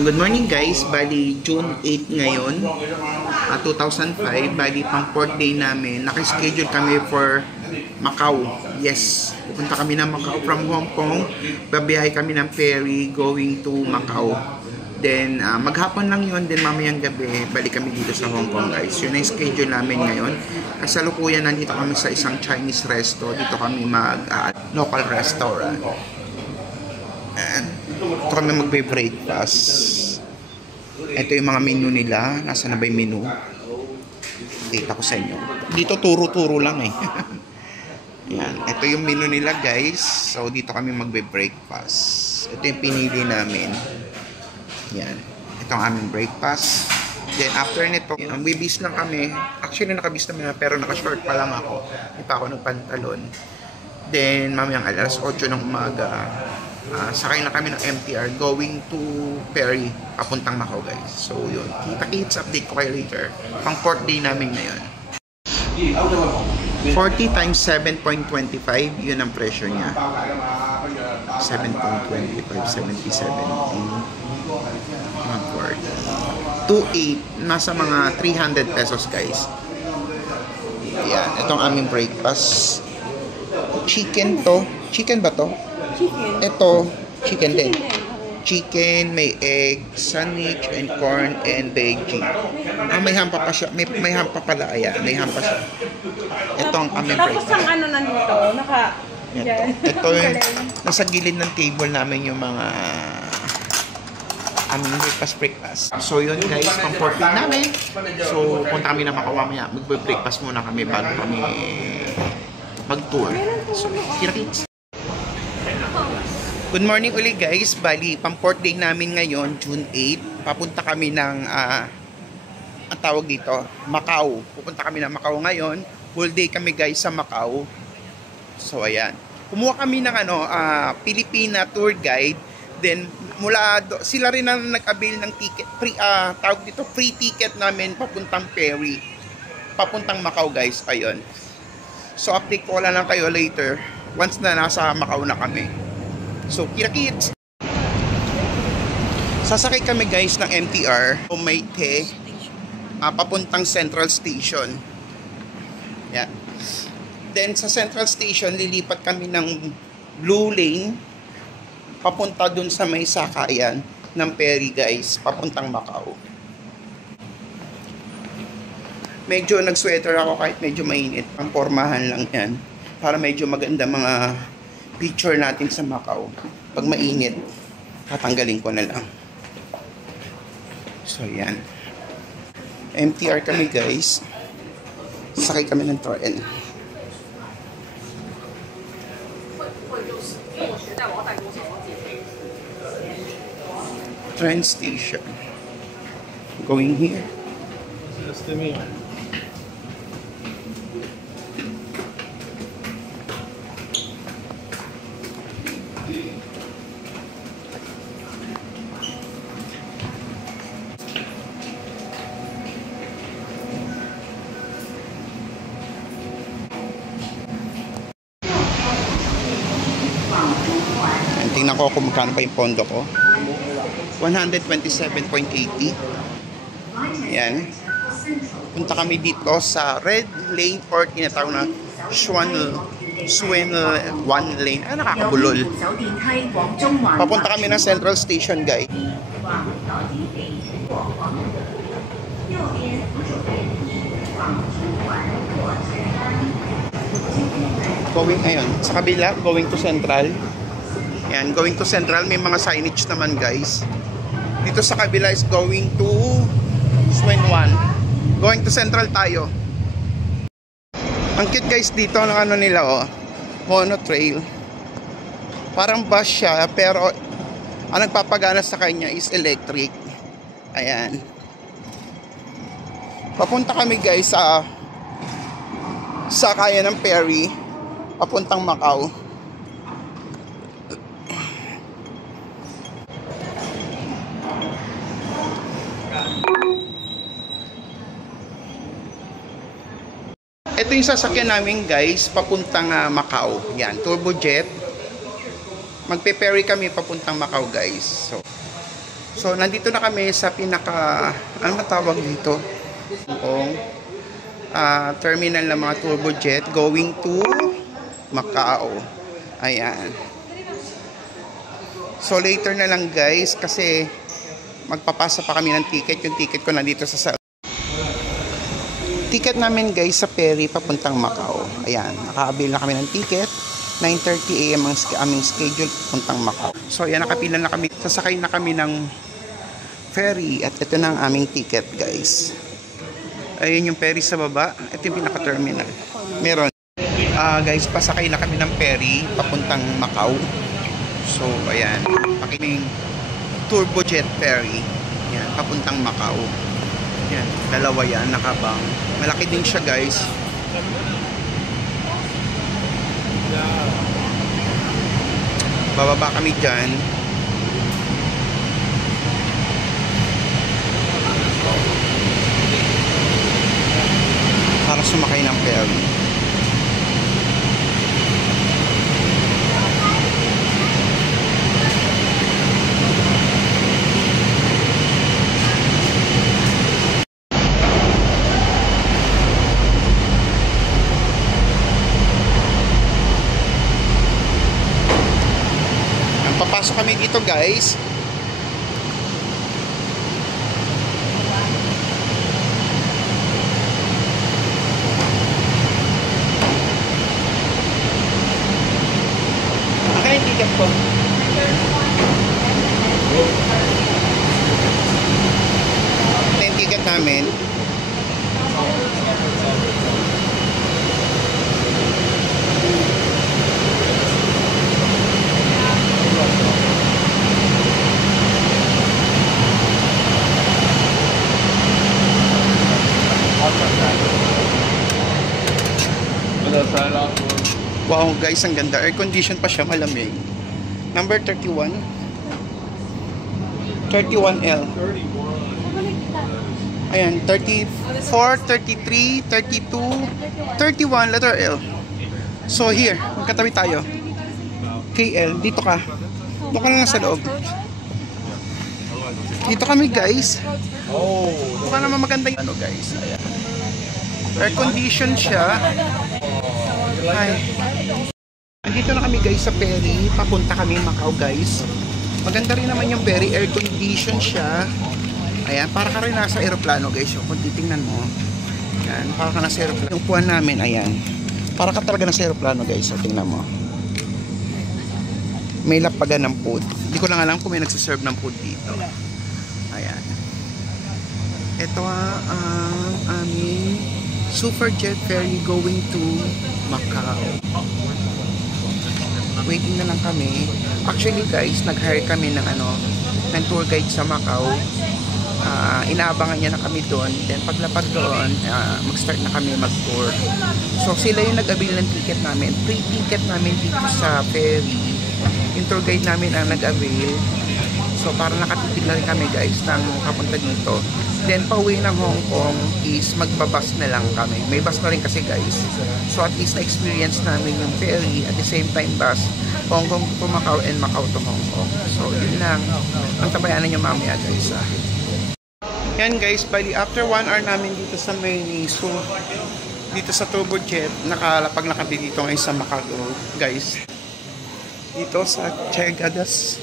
Good morning guys, bali June 8 ngayon, 2005, bali pang 4th day namin. Nakaschedule kami for Macau. Yes, pupunta kami ng Macau from Hong Kong. Babiyahe kami ng ferry going to Macau. Then maghapon lang yun, then mamayang gabi balik kami dito sa Hong Kong guys. Yun ang schedule namin ngayon. Kasalukuyan nandito kami sa isang Chinese resto. Dito kami local restaurant. And ito kami magbe-breakfast. Ito yung mga menu nila. Nasaan na ba yung menu? Kita ko sa inyo. Dito turo-turo lang eh. Yan. Ito yung menu nila guys. So dito kami magbe-breakfast. Ito yung pinili namin. Yan. Ito ang aming breakfast. Then after nito, bibis lang kami. Actually nakabis naman na, pero naka-short pa lang ako. Hindi pa ako nagpantalon. Then mamayang alas 8 ng umaga. Sakay na kami ng MTR going to ferry papuntang Macau guys. So yun, kita-kits update ko kayo later. Pang 4th day namin ngayon. 40 times 7.25, yun ang presyo niya. 7.25, 77, 140, 2.8, nasa mga 300 pesos guys. Yan, itong aming breakfast. Chicken to. Chicken ba to? Chicken. Ito, chicken din. Chicken, may egg, sandwich, and corn, and veggie. May hampa pa siya. May hampa pala. Ayan, may hampa siya. Ito ang aming breakfast. Tapos ang ano nandito, Ito yung nasa gilid ng table namin yung mga aming breakfast. So yun guys, pang 4th day namin. So punta kami na Macau mamaya. Magbe-breakfast muna kami bago kami mag-tour. So, kira-kits. Good morning ulit guys, bali pang 4th day namin ngayon, June 8. Papunta kami ng, ang tawag dito, Macau. Pupunta kami ng Macau ngayon. Whole day kami guys sa Macau. So ayan. Kumuha kami ng Filipina tour guide. Then sila rin ang nag-avail ng ticket, tawag dito, free ticket namin papuntang ferry. Papuntang Macau guys, ayun. So update ko lang kayo later once na nasa Macau na kami. So, kira-kits! Sasakay kami guys ng MTR o Mayte papuntang Central Station. Yan. Then sa Central Station, lilipat kami ng Blue Lane papunta dun sa may sakayan ng ferry guys, papuntang Macau. Medyo nag-sweater ako kahit medyo mainit. Ang pormahan lang yan. Para medyo maganda mga picture natin sa Macau. Pag mainit, tatanggalin ko na lang. So, yan. MTR kami, guys. Sakay kami ng tren. Train station. Going here. Just to me. Tingnan ko kung magkano pa yung pondo ko. 127.80. Yan. Punta kami dito sa Red Lane or tinatawag na Schwanel 1 Lane. Nakakabulol. Papunta kami ng Central Station, guys. Going, ayun, sa kabila, going to Central. Ayan, going to Central, may mga signage naman guys. Dito sa kabila is going to Swing 1. Going to Central tayo. Ang cute guys dito ng ano nila oh, Mono Trail. Parang bus siya pero ang nagpapagana sa kanya is electric. Ayan. Papunta kami guys sa kaya ng ferry papuntang Macau. Ito yung sasakyan namin guys papuntang Macau. Yan, turbojet. Magpe-ferry kami papuntang Macau guys. So nandito na kami sa pinaka ano matawag dito? Terminal ng mga turbojet going to Macau. Ayan. So later na lang guys kasi magpapasa pa kami ng ticket. Yung ticket ko nandito sa ticket namin guys sa ferry papuntang Macau. Ayan, nakaabil na kami ng ticket. 9:30 AM ang aming schedule papuntang Macau. So ayan, nakapila na kami. Sasakay na kami ng ferry at ito na ang aming ticket guys. Ayun yung ferry sa baba. Ito yung pinaka-terminal. Meron. Guys, pasakay na kami ng ferry papuntang Macau. So ayan, pakining turbojet ferry. Yan, papuntang Macau. Yan, dalawa yan, nakabang. Malaki din siya guys. Bababa kami dyan. Para sumakay ng ferry. Papasok kami dito guys. Ang kaya ticket ko? Ito yung ticket namin. Wow guys, ang ganda. Air condition pa siya, malamig. Number 31. 31L. Ayan, 34, 33, 32, 31, letter L. So here, magkatabi tayo. KL, dito ka. Dito ka lang sa loob. Dito kami guys. Dito ka naman maganda yung ano guys. Ayan. Air condition siya. Ay. Andito na kami guys sa ferry. Papunta kami Macau guys. Maganda rin naman yung ferry. Air condition siya. Ayan. Para ka rin nasa aeroplano guys. Kung titingnan mo. Ayan. Para ka nasa aeroplano. Yung puwan namin. Ayan. Para ka talaga nasa aeroplano guys. So tingnan mo. May lapagan ng food. Hindi ko lang alam kung may nagsiserve ng food dito. Ayan. Ito ang aming Superjet ferry going to Macau. Waiting na lang kami. Actually guys, nag-hire kami ng ng tour guide sa Macau. Inaabangan niya na kami doon. Then paglapag doon, mag-start na kami mag-tour. So sila yung nag-avail ng ticket namin. Free ticket namin dito sa ferry. Yung tour guide namin ang nag-avail. So para nakatipid na rin kami guys ng kapunta dito. Then pauwi ng Hong Kong is magbabas na lang kami. May bus na rin kasi guys. So at least na-experience namin yung ferry at the same time bus Hong Kong to Macau and Macau to Hong Kong. So yun lang. Ang tabayanan nyo mamaya guys. Yan guys, bali after 1 hour namin dito sa Mainiso, dito sa turbojet, nakalapag na kami dito ngayon sa Macau guys. Dito sa Chegadas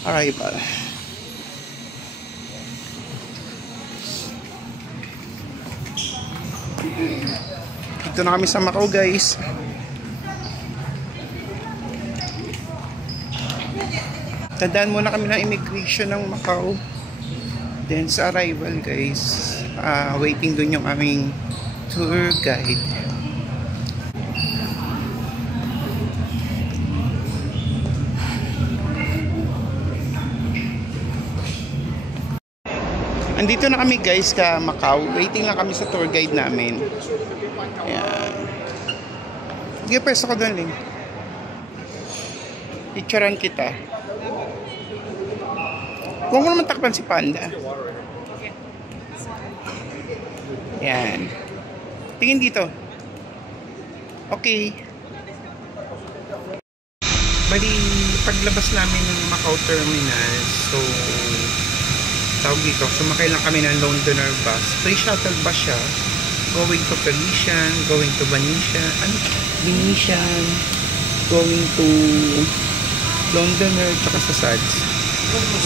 arrival. Dito na kami sa Macau, guys. Tandaan muna kami ng immigration ng Macau. Then sa arrival, guys, waiting dun yung aming tour guide. Andito na kami, guys, ka Macau. Waiting lang kami sa tour guide namin. Ayan. Sige, pwesto ko doon, Ling. Picturean kita. Huwag mo naman takpan si Panda. Yan. Tingin dito. Okay. Bali, paglabas namin ng Macau Terminal, so, tawag dito, sumakay lang kami ng Londoner bus. Free shuttle bus siya. Going to Parisian, going to Venetian, going to Londoner, tsaka sa SADS.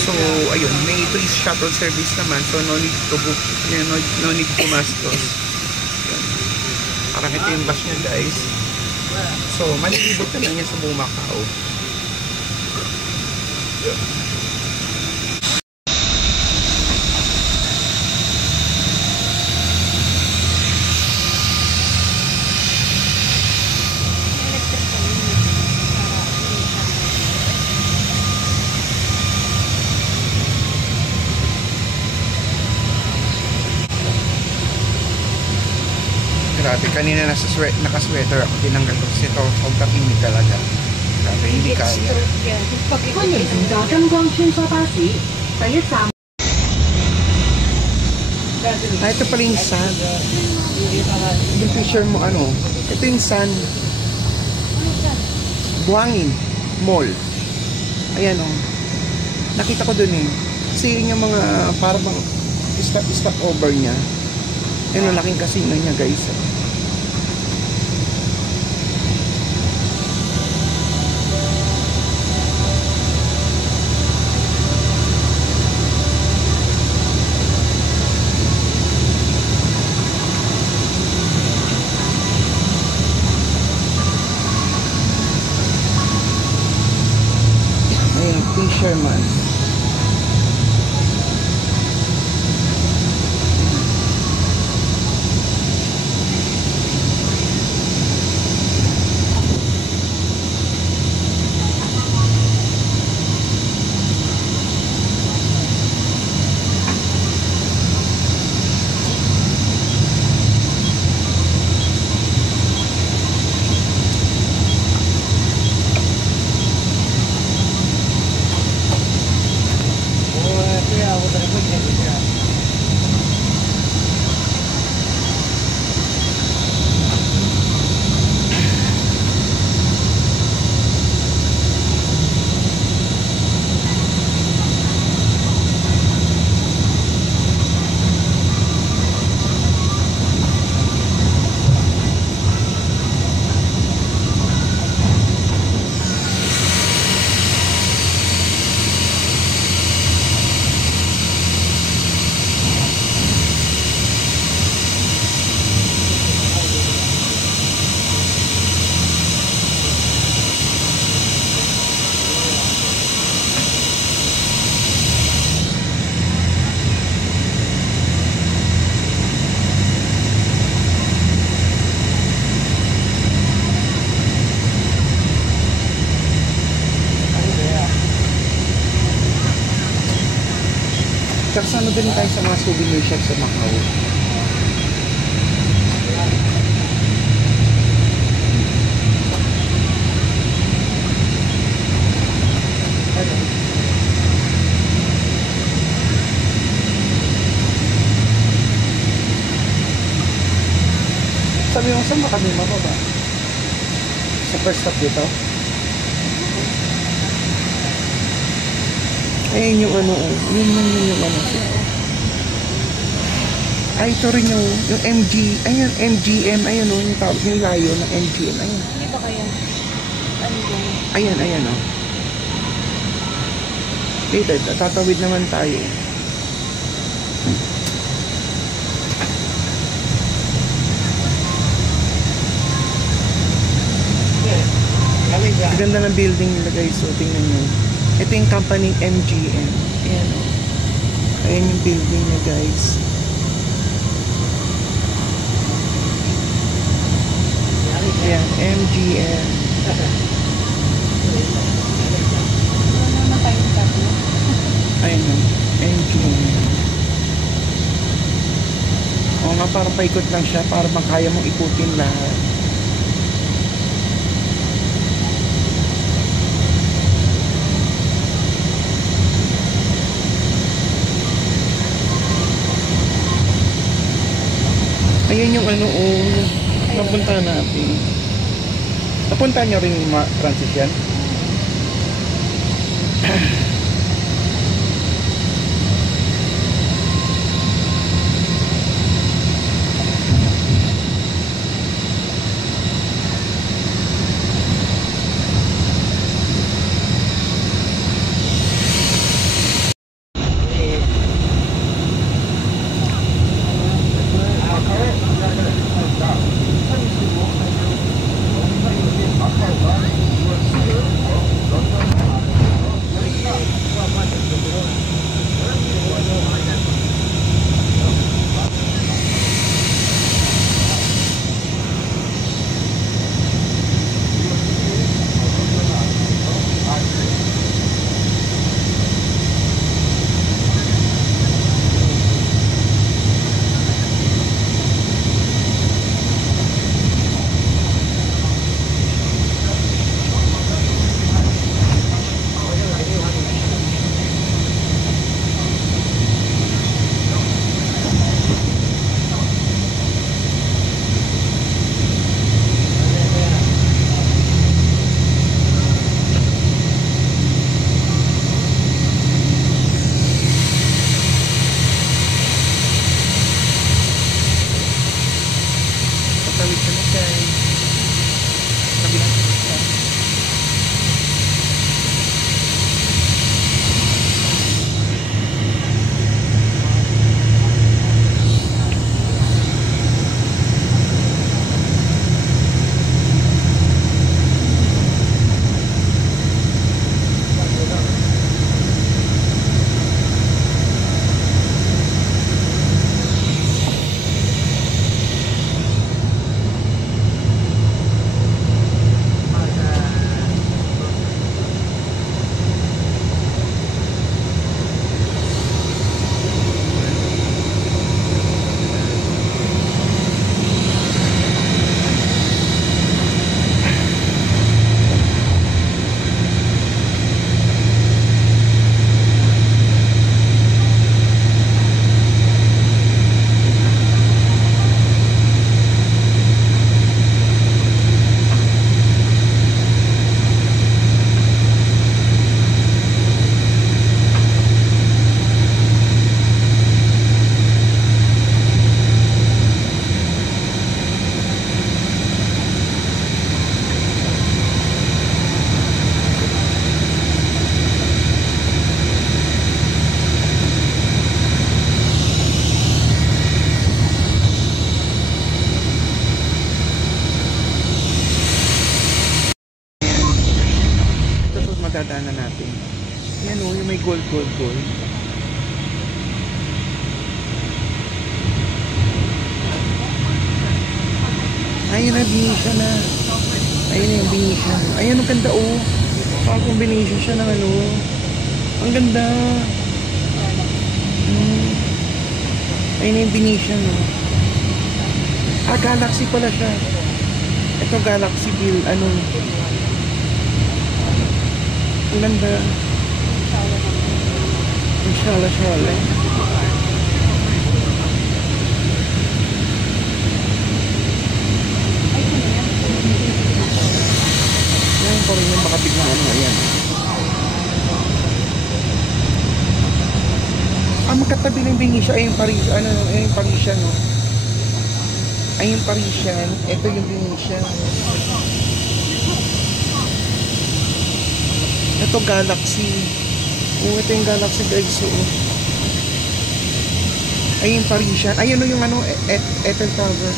So, ayun, may free shuttle service naman. So, no need to book, no need to mastos. Parang ito yung bus niya, guys. So, malilibot na lang niya sa buong Macau. Grabe, kanina naka-sweater ako, tinanggal ko kasi ito, huwag kapinig talaga. Grabe, hindi kaya. Ito pala yung sun. Yung picture mo, ano? Ito yung sun. Buhangin Mall. Ayan o. Nakita ko dun eh. Kasi yun yung mga parang stop over niya. Ayun, laking casino niya, guys. Ayun, fisherman. Kasama din tayo sa mga souvenir shop sa Macau. Sabi mo, saan ba kami mababa? Sa first stop dito? Ayun yung ano, yun yung ano. Ay, ito rin yung ayun, MGM, ayun o, yung tawag, yung layo ng MGM, ayun. Hindi ba kaya? Ano yun? Ayan o. Dito, tatawid naman tayo. Ganda ng building nila guys. So tingnan nyo. Ito yung company MGM. Ayan o. Ayan yung building niya guys. Ayan, MGM. Ayan o. MGM. O nga, para paikot lang siya para makaya mong ikutin lahat. Ayan yung ano o, napunta natin. Napunta nyo rin yung Francis yan? Dadaanan natin. Yan o, yung may gold. Ayun na, Venetian na. Ayun na yung Venetian. Ayun, ang ganda o. Parang combination siya ng ano. Ang ganda. Ayun na yung Venetian o. Galaxy pala siya. Ito Galaxy Bill, ano. Ang ganda. Ang shala-shala. Yan pa rin yung baka biglang ano. Ayan. Magkatabi ng Venetian. Ay yung Paris. Ano, ay yung Parisian. No? Ay yung Parisian. Ito yung Venetian. Ito Galaxy. Ito yung Galaxy guys. Ay yung Parisian. Ayun yung ano, Eiffel Tower.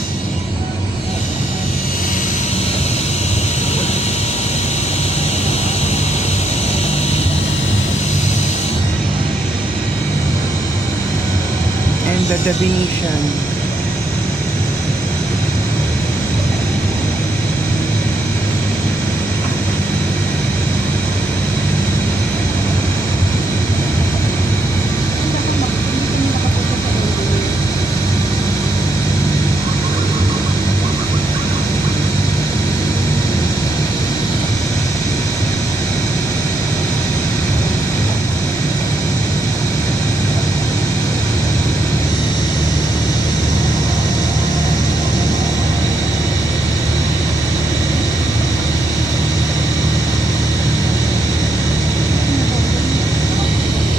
ganda, The Venetian.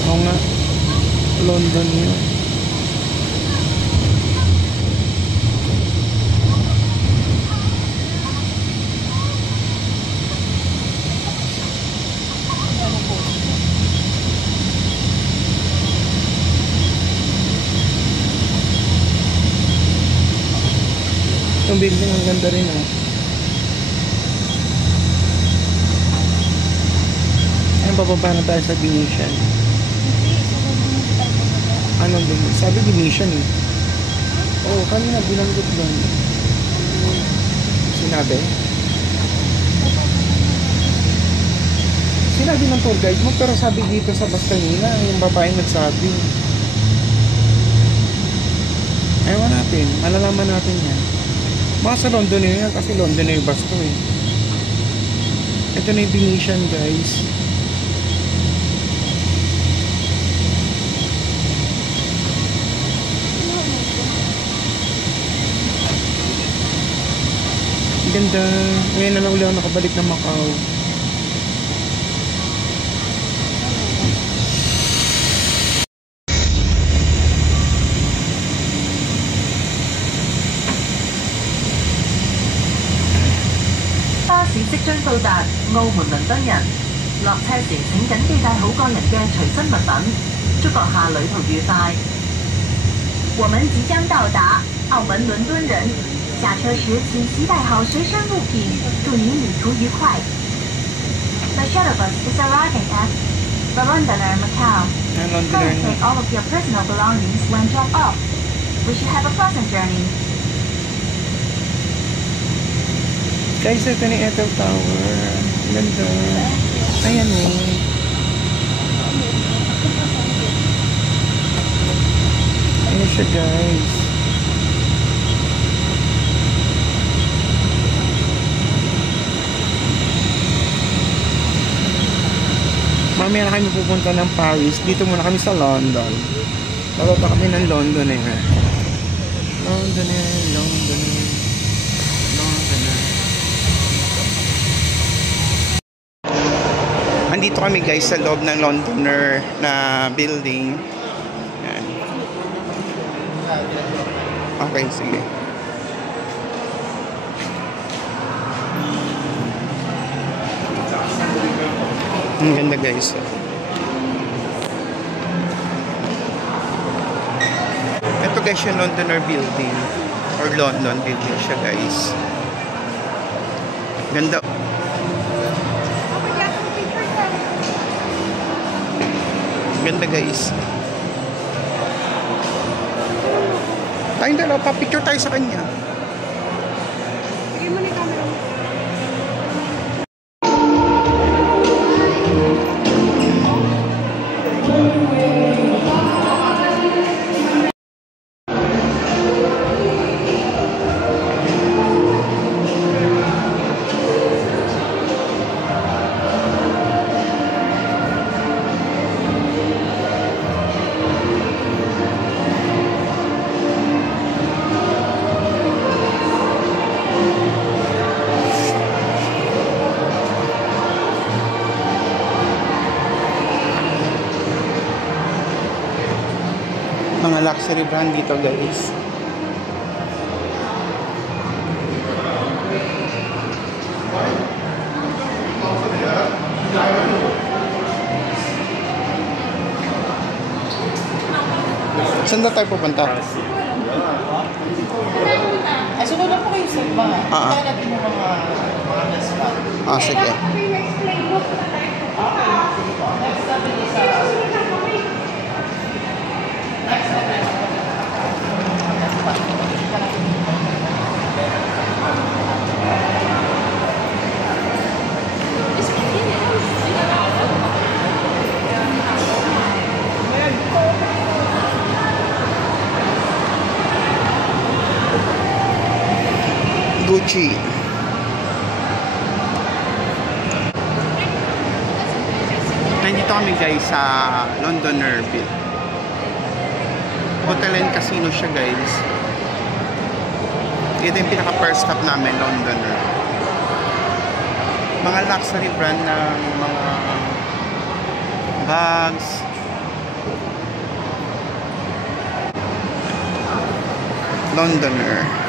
Oo nga, London yun. Yung building ang ganda rin ah. Ayun, bababa na tayo sa Venetian. Anong dun? Sabi Venetian eh. Oo, kanina binanggit doon. Sinabi? Sinabi ng tour guide mo, pero sabi dito sa bus kanina, yung babaeng nagsabi. Ewan natin, malalaman natin yan. Baka sa London yun yan, kasi London na yung bus to eh. Ito na yung Venetian guys. Ganda. Ngayon na lang ulit ako nakabalik ng Macau.巴士即將到達澳門倫敦人，落車時請緊記帶好個人嘅隨身物品，祝閣下旅途愉快。我們即將到達澳門倫敦人，下車時請攜帶好隨身物品，祝您旅途愉快。The shuttle bus is arriving at The Londoner, Macau. Please take all of your personal belongings when drop off. Wish you have a pleasant journey. Guys, ito ni Eiffel Tower. Ganda. Ayan eh. Ayan siya guys. Mamaya na kami pupunta ng Paris. Dito muna kami sa London. Bababa kami ng London eh. London eh, London eh. London eh. Andito kami guys sa loob ng Londoner na building. Yan. Okay, sige. Ang ganda guys. Ito guys yung Londoner building or London building siya guys. Ganda. Ganda guys. Tayong dalawa, pa-picture tayo sa kanya. Sige mo na yung camera mo. Mga luxury brand dito guys. Saan na tayo pupunta? Ay, sunod na po kayo sa mga. Ah. Kaya natin yung mga restaurant. Ah, sige. Gucci. Nandito kami guys sa Londoner Bill. Hotel and casino siya guys. Ito yung pinaka first stop namin, Londoner. Mga luxury brand ng mga bags. Londoner.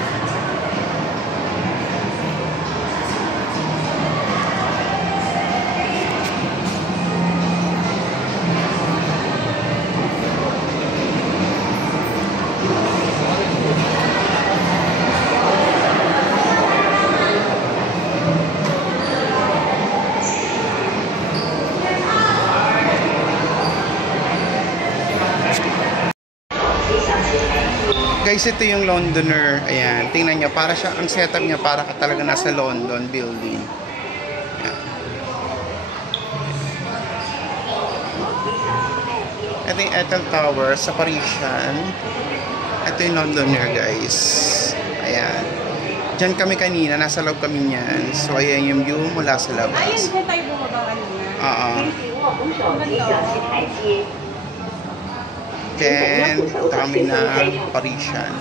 Guys, ito yung Londoner. Ayan, tingnan nyo. Para siya, ang setup niya para ka talaga nasa London building. Ayan. Ito yung Eiffel Tower sa Parisian. Ito yung Londoner, guys. Ayan. Diyan kami kanina. Nasa loob kami niyan. So, ayan yung view mula sa labas. Ayun, dyan tayo bumaba kanina. Oo. Maganda. Then, ito kami na Parisian.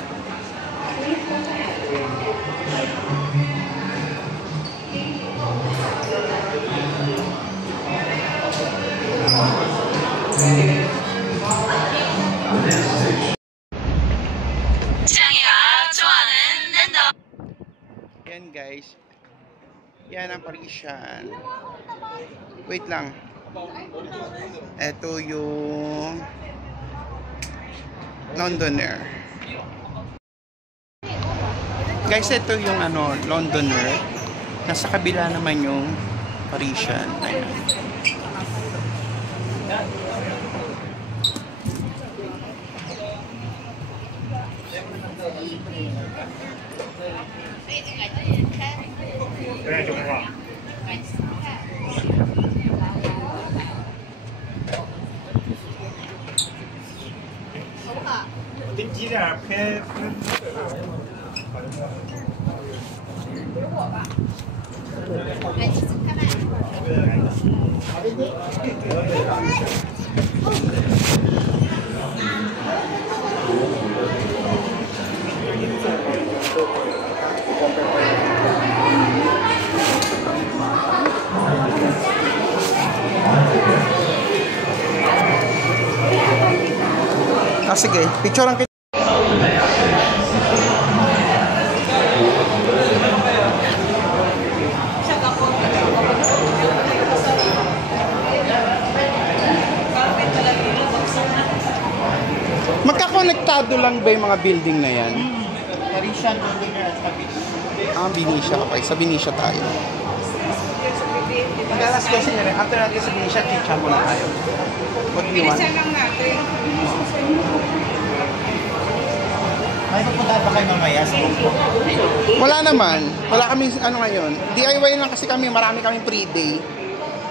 Yan guys. Yan ang Parisian. Wait lang. Ito yung Londoner. Guys, ito yung Londoner. Nasa kabila naman yung Parisian. Ayan. Sige, picturean kita. Magkakonektado lang ba yung mga building na yan? Parisian, Londoner at Paris. Benicia. Okay, sa Benicia tayo. Mag-alas kasi nila. After natin sa Benicia, chicha mo na tayo. What do you want? lang natin. May pupuntahan pa kayo mamaya sa Hong Kong? Wala naman. Wala kami ngayon. DIY lang kasi kami. Marami kaming free day.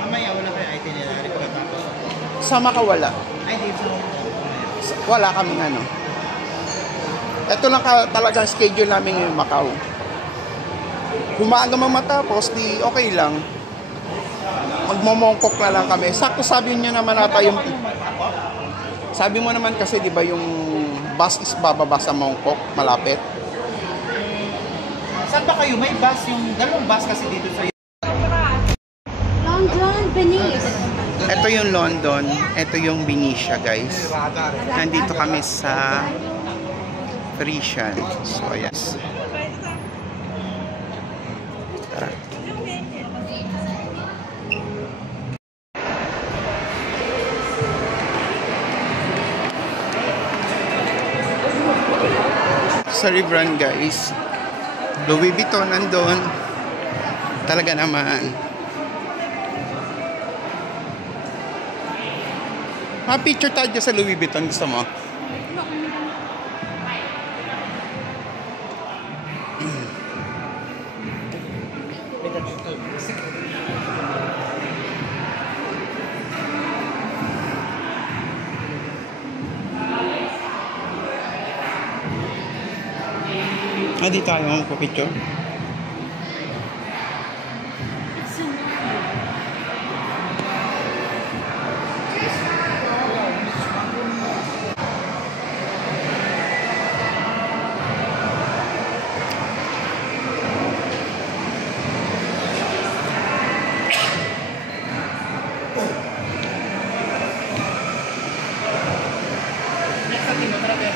Mamaya wala kayo itinerary pagkatapos. Sa Makawala. Ay, dito sa Hong Kong. Wala kaming Ito lang talaga schedule namin yung Macau. Umaga matapos, di okay lang. Magmomongkok na lang kami. Sakto sabi niyo naman ata yung... Sabi mo naman kasi di ba yung bus is bababa sa Mongkok, malapit. Saan ba kayo? May bus yung... Dalawang bus kasi dito sa... London, Venice. Ito yung London. Ito yung Benicia, guys. Nandito kami sa Parisian. So, yes. Tara. Sa Riveran, guys. Louis Vuitton nandun. Talaga naman. Picture tayo sa Louis Vuitton. Gusto mo? Dito tayo magpapicture.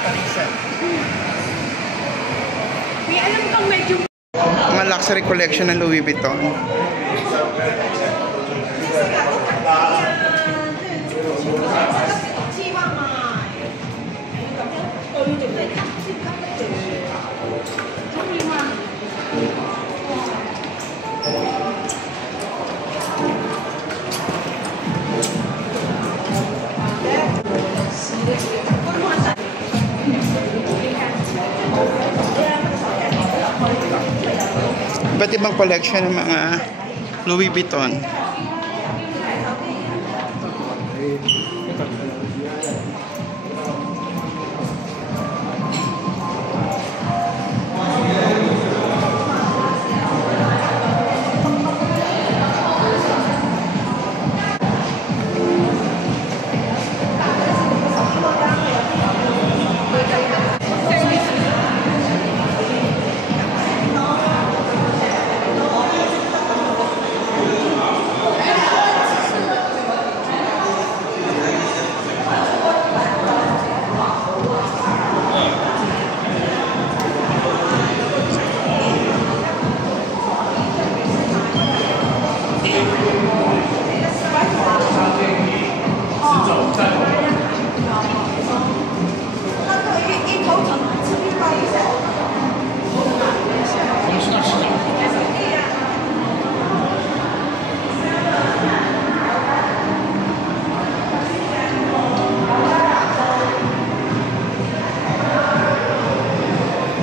Parisian. Mga luxury collection ng Louis Vuitton. Iba't ibang collection ng mga Louis Vuitton.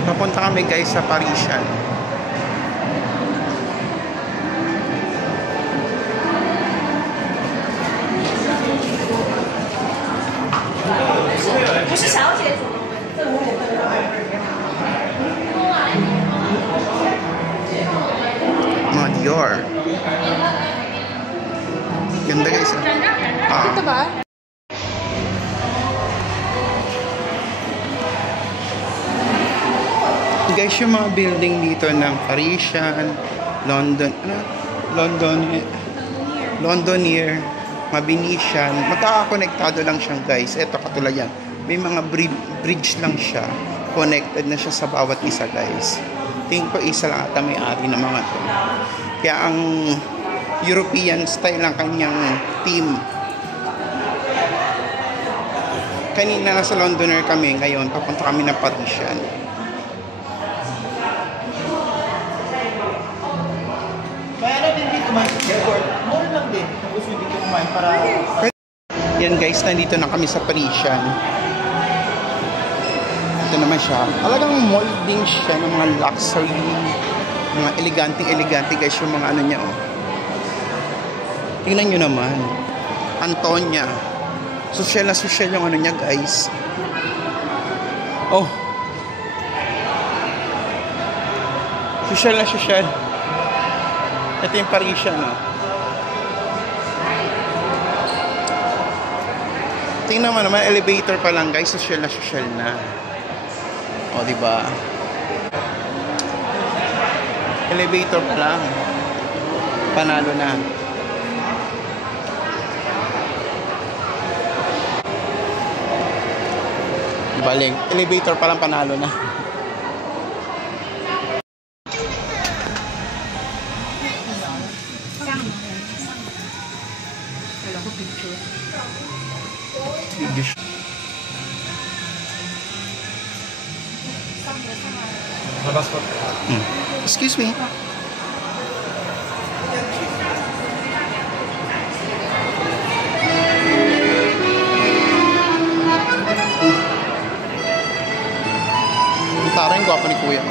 Papunta kami guys sa Parisian. Mga Dior. Ganda guys. Ito ba? Guys, yung mga building dito ng Parisian, Londonier, Venetian, magkakakonektado lang siyang guys. Ito katulad yan. May mga bridge lang siya. Connected na siya sa bawat isa guys. Tingin ko isa lang ata may-ari ng mga to. Kaya ang European style ang kanyang team. Kanina nasa Londoner kami, ngayon papunta kami ng Parisian. Mall lang din. Gusto dito kumain para... Yan guys, nandito na kami sa Parisian. Ito naman siya. Talagang molding siya ng mga luxury, mga elegante guys, yung mga ano niya. Oh. Tingnan nyo naman. Antonia. Social na social yung ano niya guys. Oh. Social na social. Ito yung Parisian, no? Tingnan mo naman, elevator pa lang, guys. Social na. O, diba? Elevator pa lang. Panalo na. Baling. Elevator pa lang, panalo na. Excuse me. Tara yung gwapo ni Kuya.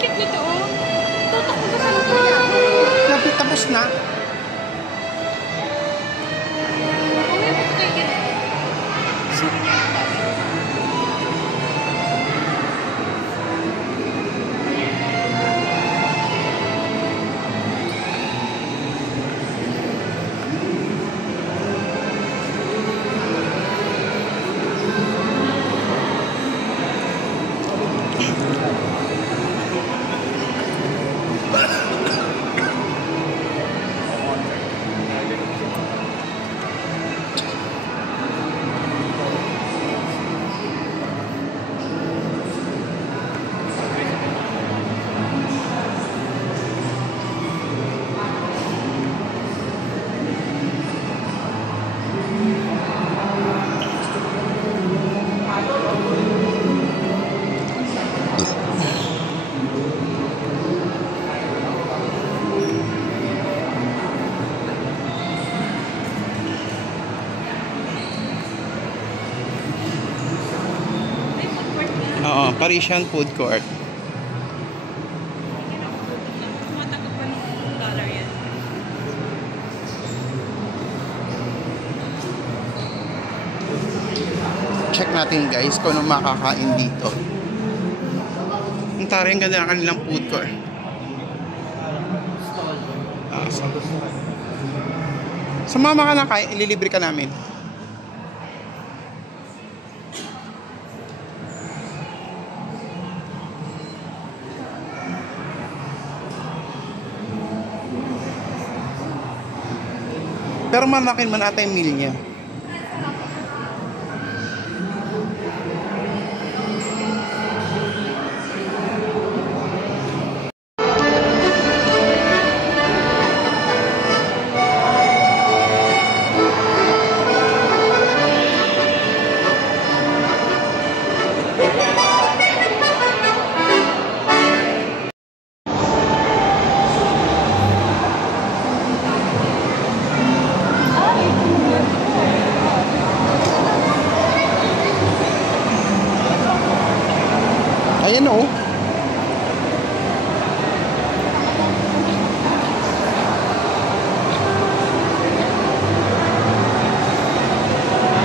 Cute nito, oh. Tutok ko sa lupa. Lapit tapos na. Oo, Parisian food court. Tumatanggap pa ng $2 yan. Check natin guys kung ano makakain dito. Ang taray, ang ganda ng kanilang food court. Sumama ka na, ililibre ka namin. Pero malakin man ata yung meal niya. Ayan o.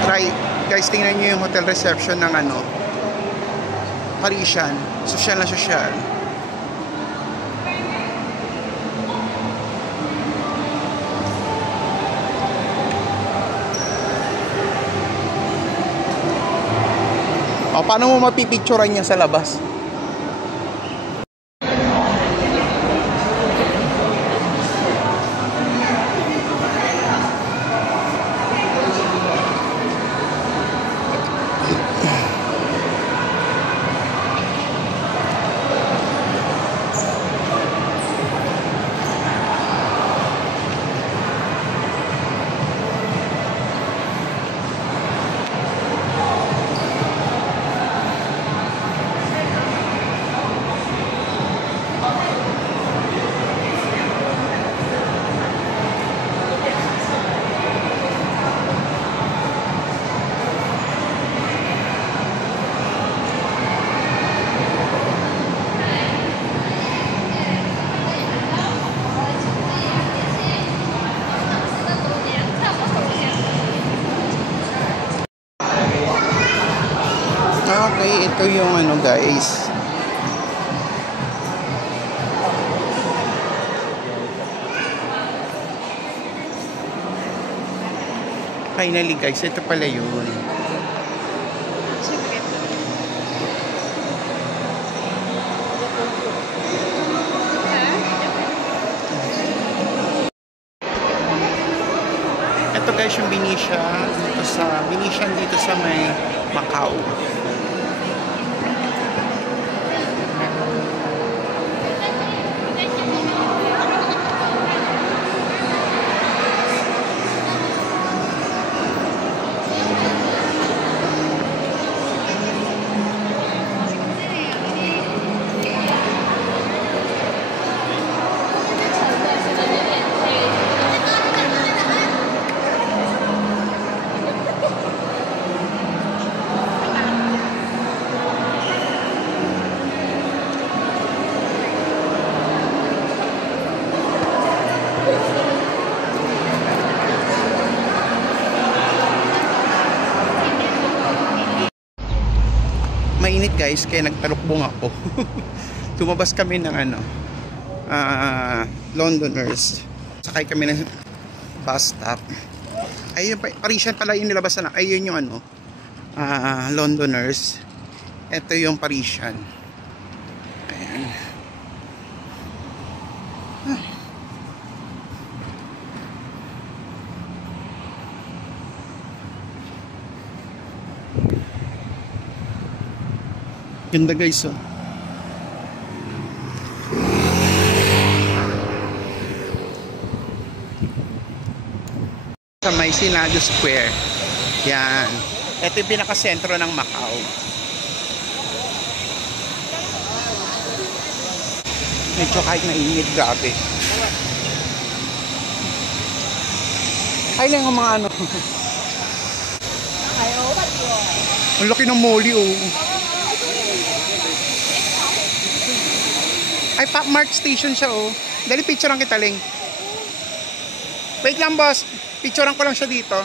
Try, guys, tingnan nyo yung hotel reception ng ano, Parisian. Sosyal na sosyal. O, paano mo mapipicturean niya sa labas? Okay, ito yung ano guys. Finally guys, ito pala yun. Ito guys yung Venetian dito sa may Macau. Mainit guys, kaya nagtalukbong ako. Tumabas kami ng ano, Londoners. Sakay kami ng bus stop. Ayun, Parisian pala yung nilabasan na. Ayun yung ano, Londoners. Ito yung Parisian. Ayan. Ganda guys, oh. Sa may Senado Square. Yan. Ito yung pinakasentro ng Macau. Medyo kahit nainit, grabe. Ay lang ang mga ano. Ang laki ng moli, oh. Ay, Pop Mart Station siya, oh. Dali, picturean kita, Ling. Wait lang, boss. Picturean ko lang siya dito.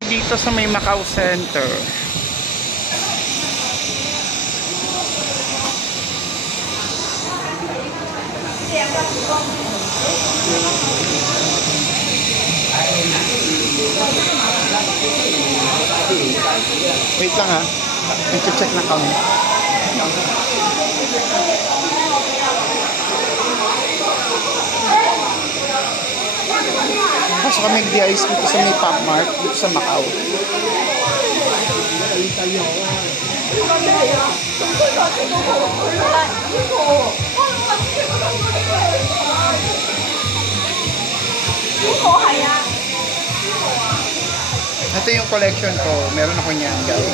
Dito sa may Macau Center. Wait lang, ha. Nag-check na kami. Pasok kami nag-DIS dito sa may Pop Mart, dito sa Macau. Ito yung collection ko. Meron ako niyan, guys.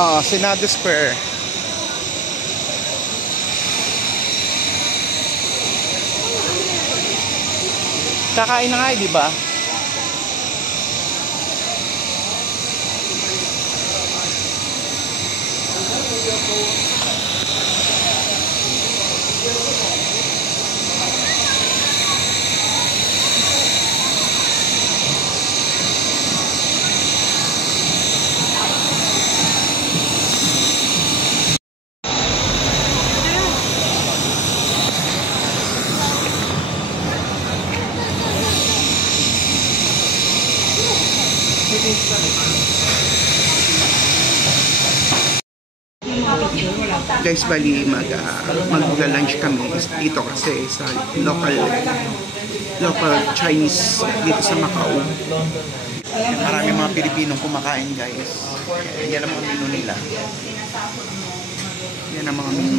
Oh, Senado Square. Kakain na nga, di ba? Guys, bali mag-lunch kami dito kasi sa local Chinese dito sa Macau. Marami mga Pilipinong kumakain, guys. Yan ang mga menu nila. Yan ang mga menu.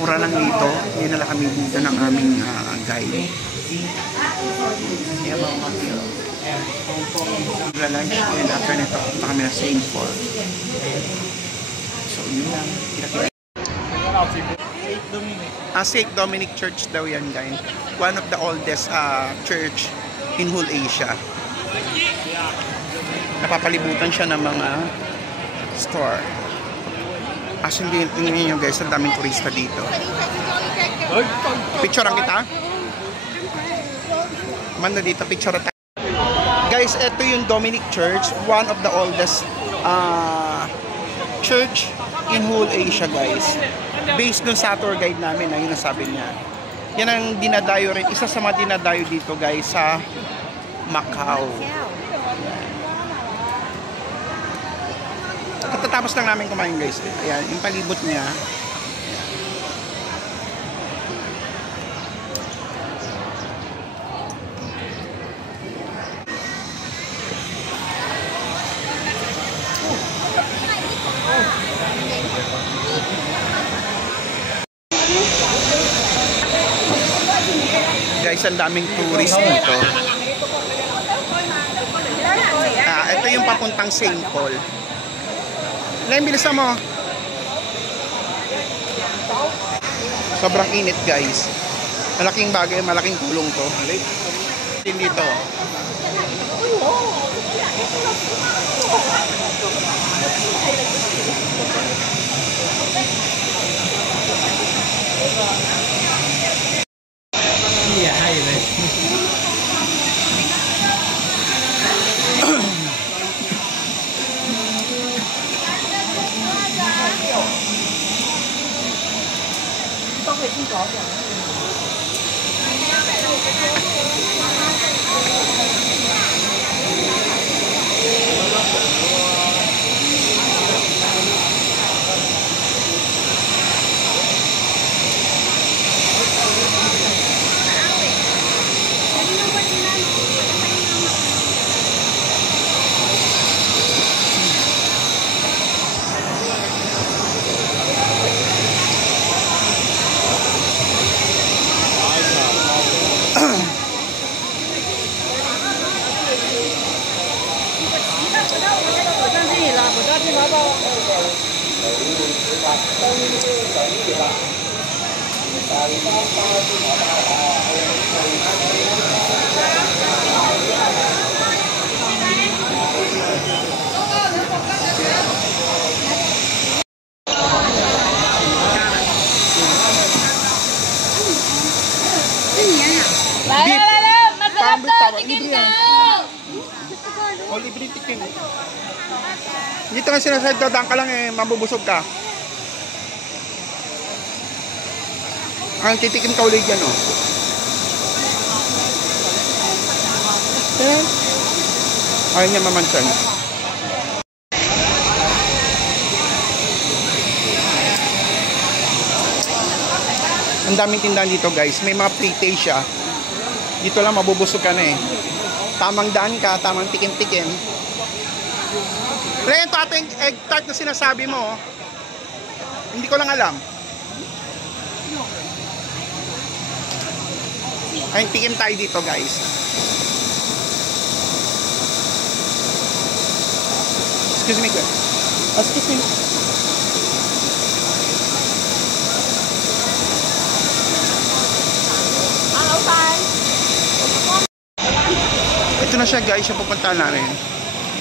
Mura lang dito. Dinala kami dito ng aming guide. Yan mga menu. Mag-lunch and after nito punta kami na St. Paul. So yun lang. St. Dominic Church daw yan, guys. One of the oldest church in whole Asia. Napapalibutan siya ng mga store. Actually, tingnan nyo, guys, ang daming turista dito. Picturean kita? Manda dito, picture tayo. Guys, ito yung Dominic Church, one of the oldest church in whole Asia, guys. Based dun sa tour guide namin, na yun nasabi niya. Yan ang dinadayo rin, isa sa mga dinadayo dito, guys, sa Macau. Katatapos lang namin kumain, guys. Ayan, yung palibot niya. Guys, ang daming tourist dito. Ito yung papuntang St. Paul. Len, bilisan mo. Sobrang init, guys. Malaking bagay, malaking tulong to. Dito. O, libre tikim. Dito nga sinasabi, dadaan ka lang eh, mabubusog ka. Ang titikim ka ulit dyan, oh. Ayaw niya mamansan. Ang daming tindahan dito, guys. May mga pre-taste siya. Dito lang mabubusog ka na eh. Tamang daan ka, tamang tikim-tikim. Pero ito ating egg tart na sinasabi mo, oh. Hindi ko lang alam. Ay, tikim tayo dito, guys. Excuse me, guys. Excuse me. Ito na siya, guys, yung pupuntahan namin.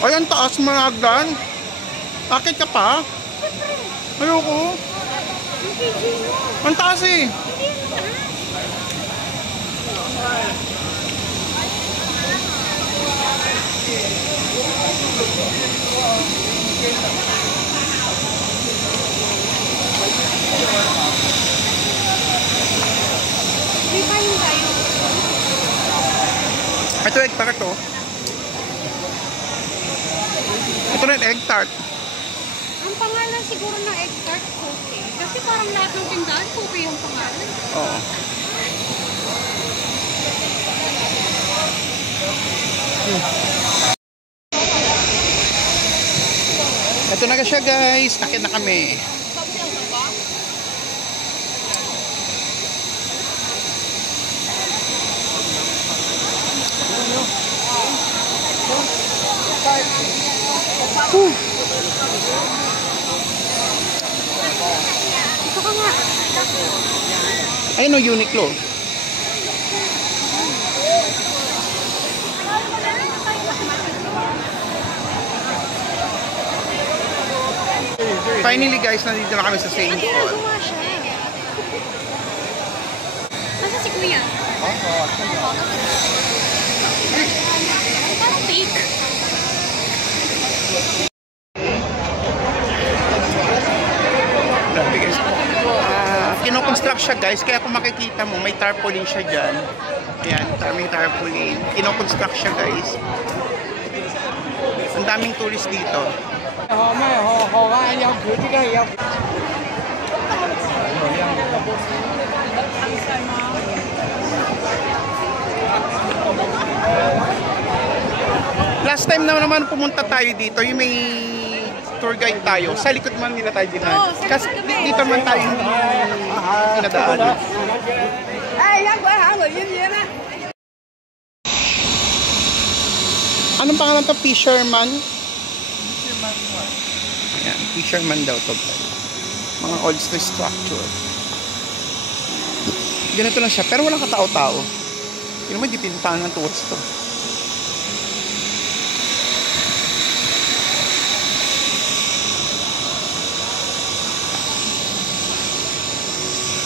Ay, ang taas mga agdan. Akit ka pa? Ayoko. Ang taas eh. Ito egg tart to. Ito rin egg tart. Ang pangalan siguro ng egg tart, Coffee. Kasi parang lahat ng tindahan, Coffee yung pangalan. Oo. Ito na siya, guys. Nakit na kami. Ito ka nga. Ayun o, Uniqlo. Finally, guys, nandito na kami sa St. Paul. Nagawa siya. Nasa si Kuya? Parang fake. Grabe, guys. Kinoconstruct siya, guys. Kaya kung makikita mo, may tarpaulin siya dyan. Ayan, may tarpaulin. Kinoconstruct siya, guys. Ang daming tourist dito. Last time na naman pumunta tayo dito, yung may tour guide tayo. Sa likod man nila tayo din. Kasi dito man tayo hindi pinadaan. Anong pangalan to? Fisherman? Ayan, fisherman daw to. Mga old structure. Ganito lang siya, pero walang katao-tao. Yun naman, di pinuntahan ng tourist to.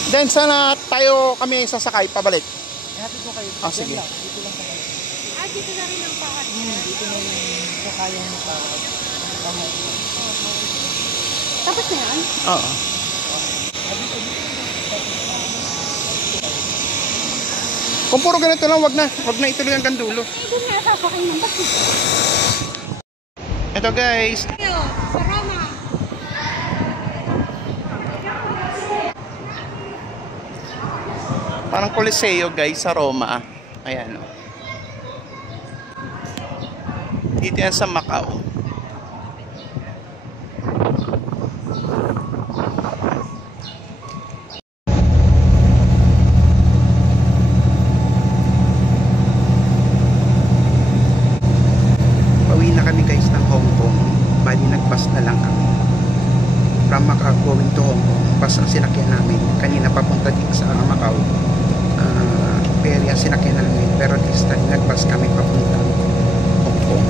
Then sana tayo kami sasakay pabalik. Hatid ko kayo. Ah, sige. Dito lang kayo. Dito na rin ang pakat. Dito na yung sakayan mo pa. Tapos na yan? Oo. Kung puro ganito lang, wag na ituloy hanggang dulo. Doon nga sasakay ng bus. Ito guys, Ayo, sa Roma. parang Coliseo guys sa Roma. Ayan o. Dito yan sa Macau. Pauwi na kami guys ng Hong Kong. Bali nag-bus na lang kami. From Macau going to Hong Kong. Bus ang sinakyan namin. Kanina papunta dito sa Macau. Perya sinakyan namin. Pero this time nag-bus kami papunta Hong Kong.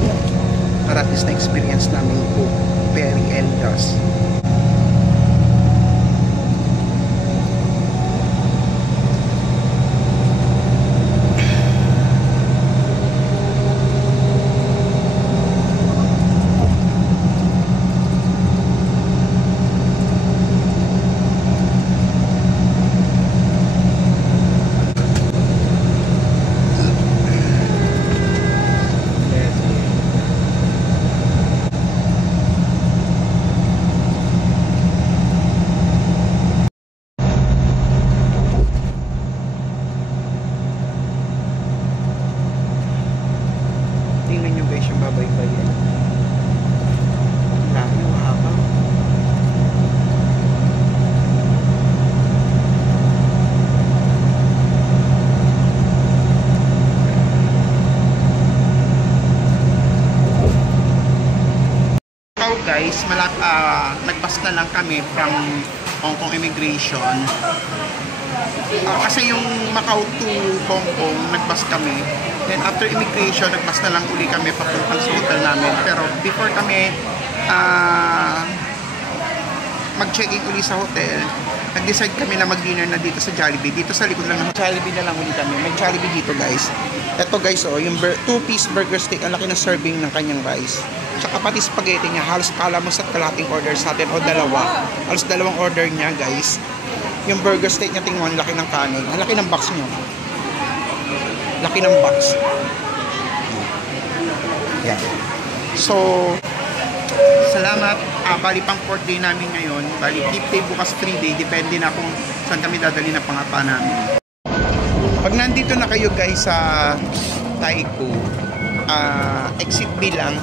Para at least na-experience namin po Perry and Dust. Tingnan nyo guys yung babaybayin. Layo, mahaba. So guys, nagbas na lang kami from Hong Kong Immigration. Kasi yung Macau to Hong Kong, nagbas kami. Then after immigration, nagbas na lang uli kami papunta sa hotel namin. Pero before kami mag-check-in uli sa hotel, nag-decide kami na mag-dinner na dito sa Jollibee. Dito sa likod lang ng Jollibee na lang uli kami. Mag-Jollibee dito guys. Ito guys, oh, yung 2-piece burger steak, ang laki na serving ng kanyang rice. Tsaka pati spaghetti niya, halos kala mo sa kalating order sa atin o dalawa. Halos dalawang order niya guys. Yung burger steak niya, tingnan mo, ang laki ng kanin. Ang laki ng box niya. Laki ng box. Yan. So, salamat. Bali pang 4th day namin ngayon. Bali 5th day, bukas 3 day. Depende na kung saan kami dadali na pangapa namin. Pag nandito na kayo guys sa Taiko, exit B lang.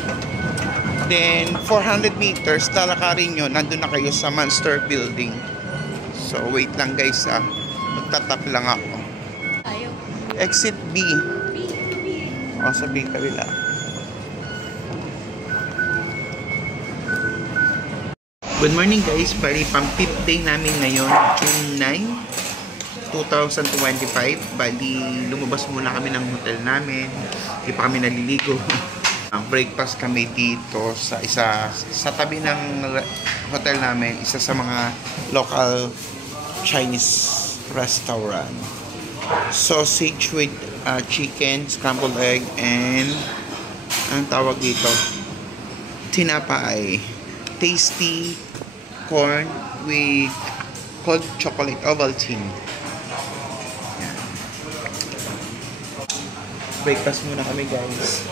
Then 400 meters, lalakarin nyo, nandun na kayo sa Monster Building. So wait lang guys, magtatap lang ako. Exit B. O, sa B kabila. Good morning guys, bali pang 5th day namin ngayon, June 9, 2025. Bali lumabas muna kami ng hotel namin, hindi pa kami naliligo. Breakfast kami dito sa tabi ng hotel namin, isa sa mga local Chinese restaurant. Sausage with chicken, scrambled egg, and ang tawag dito, tinapay. Tasty corn with cold chocolate Ovaltine. Yan. Breakfast muna kami guys.